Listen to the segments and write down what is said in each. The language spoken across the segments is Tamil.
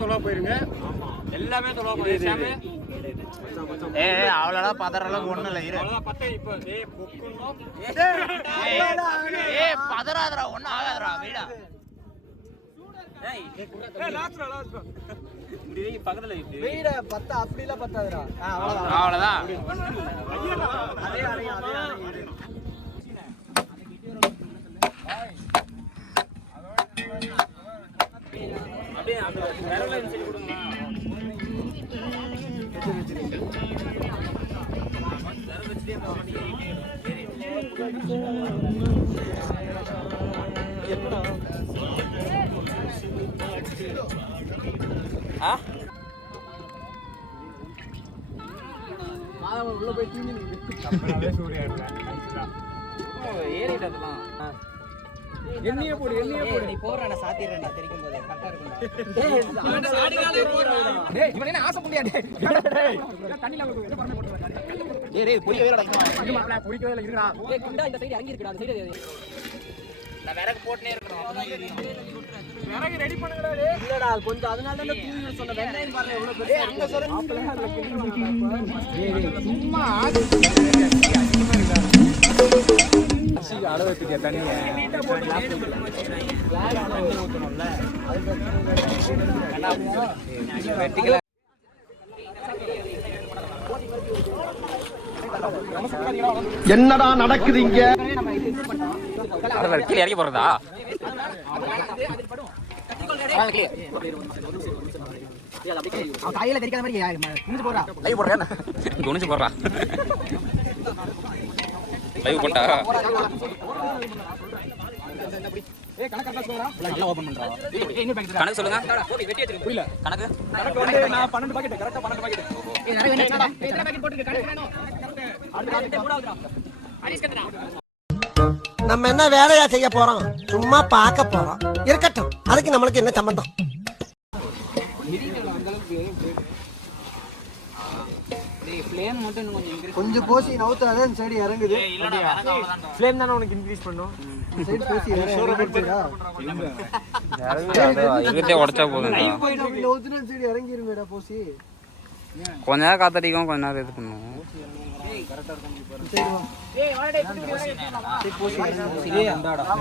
தொலைவா போயிருங்க. எல்லாமே தொலைவா போயிருங்க. அவ்வளோதான் பதற அளவுக்கு ஒன்றும் இல்லை. பதறாதரா ஒன்றும் ஆகாதரா வீடா. பக்கத்துல வீட பத்தா அப்படிலாம் பத்தாதுடா. அவ்வளோதான். அப்படியே அந்த விரல சொல்லி கொடுங்க. உள்ள போய் தூங்கி ஏறிட்டதெல்லாம் எண்ணியே போடு நீ போறடா சாத்திரடா தெரிக்கும் போது கரெக்ட்டா இருக்கும். டேய் இவன் என்ன ஆசை புண்டியா டேய். தண்ணில என்ன பண்ண போடுறா. டேய் பொய்யவே இல்லடா. இது மாப்ள பொய்க்கவே இல்ல இருடா. டேய் குண்டா இந்த சைடு இறங்கி இருக்குடா. அந்த சைடு நான் விறகு போட்டுனே இருக்கணும். அப்பதான் எரியும். விறகு ரெடி பண்ணுங்கடா டேய். இல்லடா கொஞ்சம் அதனால தான் தூங்கி சொன்ன வெங்காயம் பாருங்க எவ்வளவு பெருசா. டேய் அங்க சொல்ல மாப்ள அதுல கிண்டல் சும்மா ஆடு அதிகமா இருக்கா. அசிங்க அளவுக்கு தண்ணிய வெட்டிக்கல. என்னடா நடக்குது இங்க? கீழே இறக்கி போறதா? கையில தெரிக்காத மாதிரி குனிஞ்சு போறா. லைவ் போடுறேன். குனிஞ்சு போடுறா. லைவ் போட்டா கணக்கு சொல்லுங்க. கணக்கு நான் 12 பாக்கெட் கரெக்ட்டா 12 பாக்கெட். நம்ம என்ன வேலையா செய்ய போறோம்? சும்மா பார்க்க போறோம். இருக்கட்டும், அதுக்கு நம்மளுக்கு என்ன சம்பந்தம்? கொஞ்சம் போசி நவுத்தாத அந்த சைடு இறங்குது. ஃப்ளேம் தான உனக்கு இன்க்ரீஸ் பண்ணும். அந்த சைடு போசி இறங்குதுடா. இருட்டே உடைச்சா போதும். நவுத்துனா அந்த சைடு இறங்கிருமேடா போசி. கொஞ்ச நேரம் காத்தடிக்கும், கொஞ்ச நேரம் இது பண்ணும்.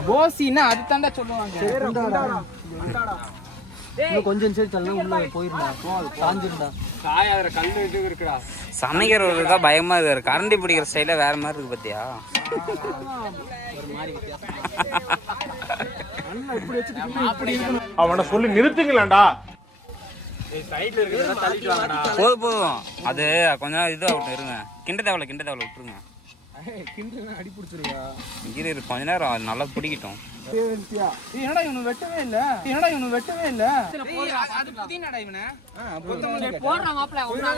போசினா அது தாண்டா சொல்லுவாங்க. இன்னும் கொஞ்சம் சைடு தள்ளனா உள்ள போயிருடா. சாஞ்சிருடா. காயாதற கல்லு இது இருக்குடா. சமைக்கிறவருக்கு தான் பயமா இருக்கு. கரண்டி பிடிக்கிற ஸ்டைல வேற மாதிரி இருக்கு பாத்தியா? அவனை சொல்லி நிறுத்துங்களேன்டா. சைடுல இருக்குறத தள்ளிட்டு வாங்கடா. போதும். அது கொஞ்ச நேரம் இது ஆகட்டும், இருங்க. கிண்ட தேவல விட்டுருங்க. கிண்டல்னா அடி புடிச்சிருவா. இரு கொஞ்ச நேரம் நல்லா பிடிக்கட்டும். என்னடா இவனு வெட்டவே இல்ல. அது புதினடா இவனே. போடுறா மாப்ள. போடுறா.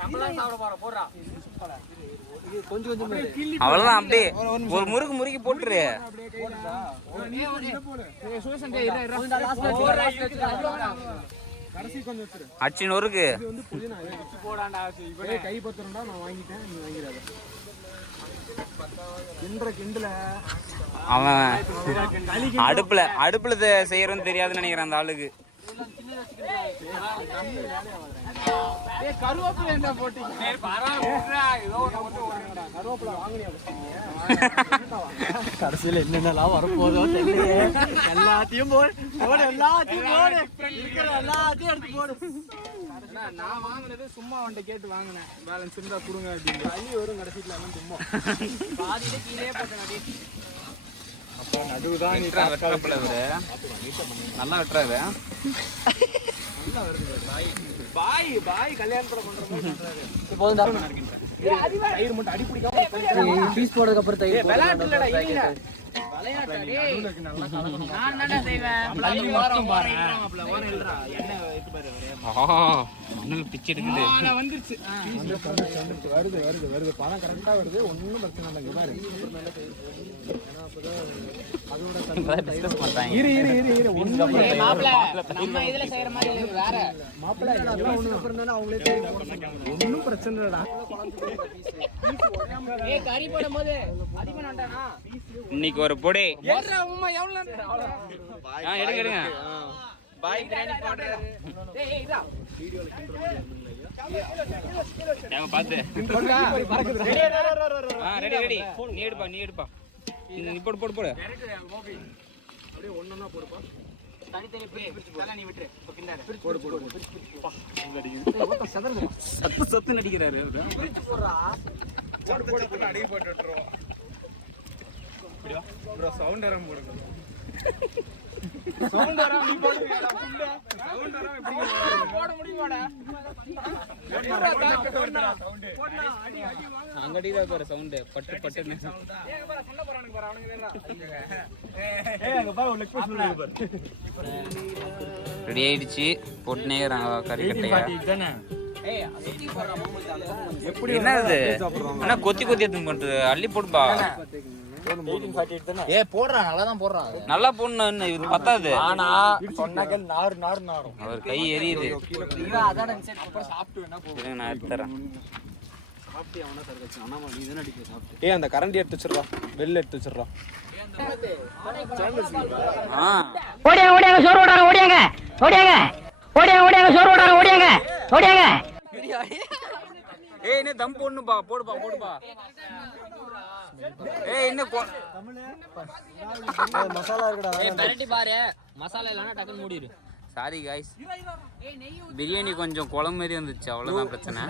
நம்மளாம் சாப்பிட போறா. கொஞ்சம் அவ்வளவுதான். அப்படியே ஒரு முறுக்கி போட்டுரு. அச்சி நொறுக்கு கை பத்திரம்டா. நான் வாங்கிட்டேன், நீ வாங்கிடாத. கிண்டல அவன் அடுப்புல செய்யறன்னு தெரியாதுன்னு நினைக்கிறேன் அந்த ஆளுக்கு. கருவேப்பிலை போட்டீங்க. கடைசியில என்னென்னலாம் வரப்போதோ தெரியல. எல்லாத்தையும் போடு. எல்லாத்தையும் எடுத்து போடு. நான் வாங்கினது சும்மா அவன்கிட்ட கேட்டு வாங்கினேன். பேலன்ஸ் இருந்தா கொடுங்க அப்படின்னு. அள்ளி வரும் கடைசியில எல்லாம் சும்மா பாதியில கீழே போட்டேன். அப்ப நடுவுதான் நல்லா வெட்டுறாரு. பாய் கல்யாணத்துல பண்ற தயிர் மட்டும் அடி பிடிக்காம பீஸ் போடுறதுக்கு அப்புறம் தயிர் விளையாட்டு இல்லடா. விளையாட்டு நான் என்ன செய்வேன்? மட்டும் பாரு. எண்ணெய் இருக்கு பாரு. மண்ணில் பிச்சு எடுக்குது. வந்துருச்சு. வருது. பணம் கரெக்டா வருது. ஒன்னும் பிரச்சனை இல்லைங்க பாரு. இரு நம்ம இதுல செய்யற மாதிரி வேற மாப்பிள்ளை அவங்களே ஒன்னும் பிரச்சனை இல்லடா. கறி போடும்போது அதிகமா நண்டானா இன்னைக்கு ஒரு பொடி உம்மா எவ்வளவு எடுங்க. பாய் பிரியாணி போடுறாரு. ஏய் இதா ஏங்க பாத்து ரெடி ரெடி நீ எடுப்பா நீ போடு அப்படியே ஒண்ணா போடுப்பா. தனித்தனி பிரிச்சு போடு. நீ விட்டுரு. இப்போ கிண்டாத. போடு. சத்து நடிக்கிறாரு பிரிச்சு போடுறா. போடு அடிக்க போட்டு விட்டுருவோம். இப்படியா ப்ரோ சவுண்ட் வராம போடுங்க. சவுண்ட் வராம நீ போடுறீடா புள்ள. சவுண்ட் வராம எப்படி போட முடியுமாடா? போடுடா அடி வாங்க. அங்கடில பாரு சவுண்ட் பட்டு பட்டுன்னு ஏங்க பாரு சண்ட போறானுங்க பாரு அவனுங்க வேறடா. ஏய் அங்க பாரு ஒரு லெக் பீஸ் விழுது பாரு. ரெடி ஆயிடுச்சு போட்டுனேறாங்க கறி கட்டையா தானே. ஏய் சுத்தி போடுறா மூஞ்சி. எப்படி என்ன இது என்ன கொத்தி எடுத்து பண்றது அள்ளி போடுப்பா 1848 தானே. ஏய் போடுறா நல்லா தான் போடுறான். நல்லா போடணும் இது பத்தாது ஆனா சொன்னாக்க நாறு அவர் கை எரியுது இதா அதான் சரி அப்புறம் சாப்பிட்டு வேணா போ. இருங்க நான் எடுத்து தரேன் சாப்பிட்டு அவனா சார் கட்சி அண்ணாமா நீ தான அடிக்க சாப்பிட்டு. ஏய் அந்த கரண்டி எடுத்து வச்சிரடா. வெல்ல எடுத்து வச்சிரடா. ஓடியாங்க சோறு ஓடாங்க ஓடியாங்க சோறு ஓடாங்க ஏய் என்ன தம் போடுப்பா போடுப்பா ஏய் என்ன மசாலா இருக்குடா. ஏய் பரட்டி பாரு. மசாலா இல்லனா டக்குன்னு மூடிரு. சாரி गाइस பிரியாணி கொஞ்சம் குழம்பு மாதிரி வந்துச்சு அவ்வளவுதான் பிரச்சனை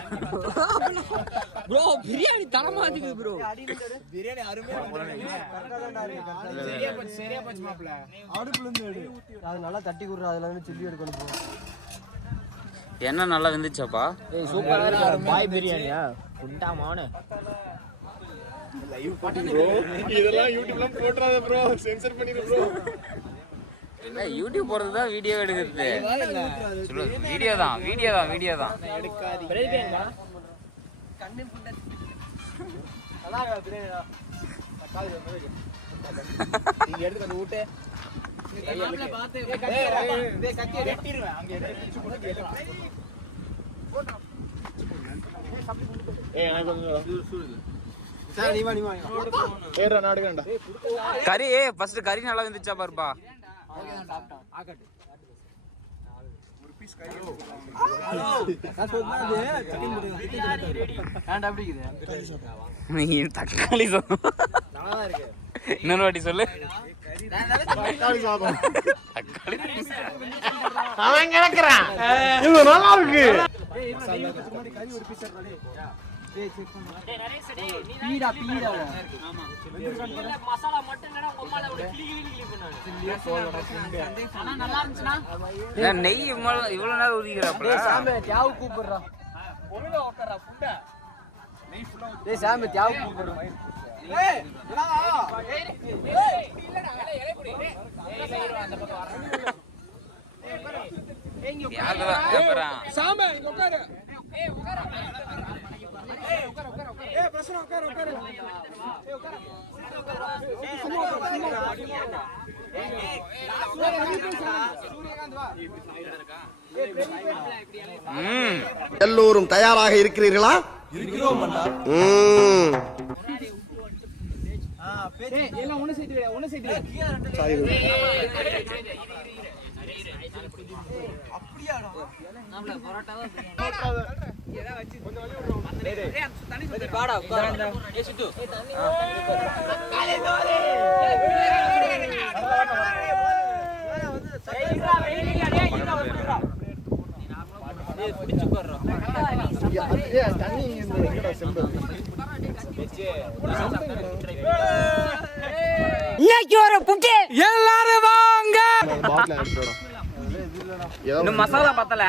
ப்ரோ பிரியாணி தரமா இருக்குது ப்ரோ. பிரியாணி அருமையா சரியா போச்சு மாப்ள. அடுப்புல இருந்து எடு. அது நல்லா தட்டி குடுறா. அதுல இருந்து சில்லி எடுக்கணும் போ. என்ன நல்லா வந்துச்சாப்பா ஏய் சூப்பரா இருக்கு. பாய் பிரியாணியா குண்டா மானே. லைவ் போட்டு ப்ரோ. இதெல்லாம் யூடியூப்ல போட்றாத ப்ரோ. சென்சார் பண்ணிரு ப்ரோ. ஏய் யூடியூப் போறது தான் வீடியோ எடுக்கிறது சொல்லு வீடியோ தான் எடுக்காதீங்க. பிரியாணிடா. கண்ணு புண்ட நல்லா இருக்கா பிரியாணிடா. தக்காளி வந்து நீங்க எடுத்து அந்த ஊட்டே. ஏய் மாப்ள பாத்து. ஏய் கத்தி வெட்டிடுவேன். அங்க எடுத்து போட்டு எடு. ஏய் எனக்கு கொஞ்சம் சூடு. சார் நீ வா. ஏறா நாடுகண்டா. கறி ஃபர்ஸ்ட் கறி நல்லா வந்துச்சா பாருப்பா ஓகே நான் சாப்பிட்டேன். ஆகட்டு. ஒரு பீஸ் கறி. நான் சொன்னா அது சிக்கன் பிரியாணி. ஏன்டா அப்படி இருக்குது? நீ தக்காளி சொல்லு நல்லா தான் இருக்கு. இன்னொரு வாட்டி சொல்லு தக்காளி சாதம். தக்காளி அவன் கிடக்குறான். இது நல்லா இருக்கு. ஏய் இவன் நெய் ஊத்துற மாதிரி கறி ஒரு பீஸ் எடுடா டேய். ஏய் செக் பண்ணு. டேய் நரேஷ் டேய் பீடா. ஆமா. மசாலா மட்டும் இல்லனா உங்க அம்மால ஒரு கிளி பண்ணாங்க. ஆனா நல்லா இருந்துச்சுனா நெய் இவ்வளவு நேரம் ஊதிக்கிறாப்ல டேய் சாமே தியாவு கூப்பிடுறா. ஒழுங்கா உட்கார்றா புண்டை. டேய் சாமே தியாவு கூப்பிடுறா. ஏய் என்னடா? இல்லடா இலை குடி. ஏய் இரு அந்த பக்கம் வர. சாமே இங்க உட்காரு. ஏய் உட்காரு. ஏய் பிரசன உட்காரு. ஏய் உட்காரு. சும்மா உட்காரு. சூரியகாந்த் வா. எல்லோரும் தயாராக இருக்கிறீர்களா? இருக்கிறோம் அண்ணா. ஏய் எல்லாம் ஒண்ணு சேர்த்து வை. அப்படியாடா? நம்மள பரோட்டாவா ஏதா வச்சு கொஞ்சம் வலி விடுறோம். ஏய் தண்ணி டேய் பாடா உட்கார்றா. ஏய் சித்து. ஏய் தண்ணி. தண்ணி எங்கடா செம்பு? இன்னைக்கு ஒரு புட்டி எல்லாரும் வாங்க பாட்டில் எடுத்துடா. இன்னும் மசாலா பத்தல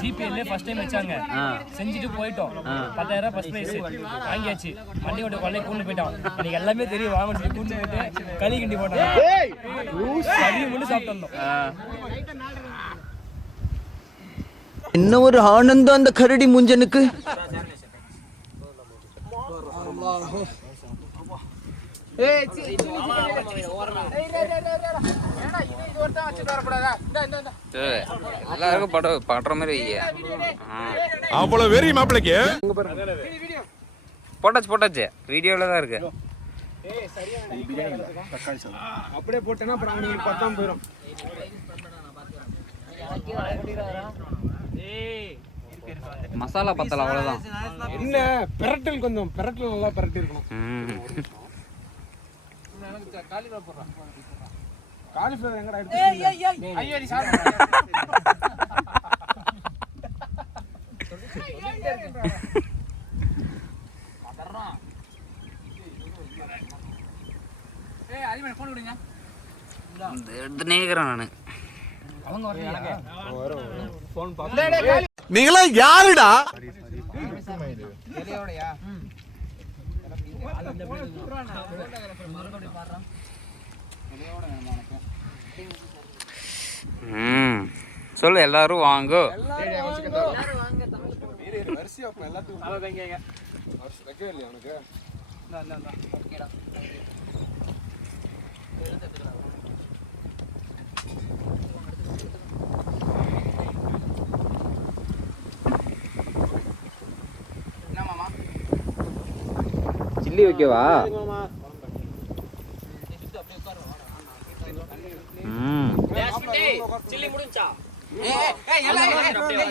ஜிபிஎல்ல ஃபர்ஸ்ட் டைம் வச்சாங்க செஞ்சுட்டு போயிட்டோம் 10,000 ஃபர்ஸ்ட் பிரைஸ் வாங்கியாச்சு மண்டியோட கொள்ளை கூண்டு போயிட்டோம் எனக்கு எல்லாமே தெரியும் வாங்க சொல்லி கூண்டு போயிட்டு களி கிண்டி போட்டோம் களி முள்ளு சாப்பிட்டு வந்தோம் என்ன ஒரு ஆனந்தம் அந்த கரடி முஞ்சனுக்கு ஏய் ஏடா இது ஒருத்தன் வச்சிட்டு வர கூடாதா இந்த எல்லாருக்கும் படுற மாதிரி அவ்வளவு வெறி மாப்பிளைக்கு போட்டாச்சு வீடியோல தான் இருக்கு பிரியாணி இல்ல, தக்காளி சாதம். அப்படியே போட்டேன்னா அப்புறம் அவனுக்கு பத்தாம போயிடும். மசாலா பத்தல அவ்வளவுதான். என்ன பெரட்டல் கொஞ்சம் பெரட்டல் நல்லா பெரட்டி இருக்கணும். காலிஃபிளவர் எங்கடா எடுத்து? ஐயோ நீ சாப்பிடு. ஏய் அரிமன் ஃபோன் கொடுங்க. எடுத்து நேக்குறேன் நானு. அவங்க வரலையா? ஃபோன் பாத்து. நீங்களா யாருடா? இலையோடயா சொல்லு எல்லாரும் வாங்க. வரிசையா அப்ப எல்லாத்துக்கும் வைக்கவே இல்லையா உனக்கு? சில்லி வைக்கவா? சில்லி முடிஞ்சா?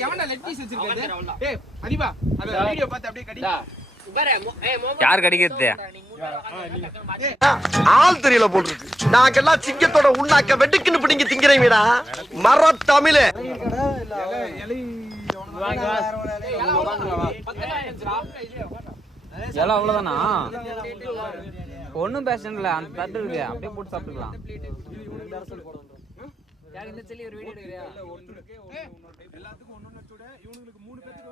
எவன்டா லெக் பீஸ் வச்சிருக்காரு? ஏய் அதிபா அத வீடியோ பார்த்து அப்படியே கடி. யார் கடிக்கிறது? ஆள் தெரியல போட்டுருக்கு. நாங்கெல்லாம் சிங்கத்தோட உண்ணாக்க வெட்டுக்குன்னு பிடிங்க திங்கிறீங்கடா. மர தமிழே. எல்லாம் அவ்வளவுதானா? ஒன்னும் பேச இல்ல, அந்த தட்டு இருக்கு அப்படியே போட்டு சாப்பிட்டுக்கலாம். இந்த சில்லி ஒரு வீடியோ எடுக்கறியா? எல்லாத்துக்கும் ஒண்ணு சுட இவங்களுக்கு 3 பேருக்கு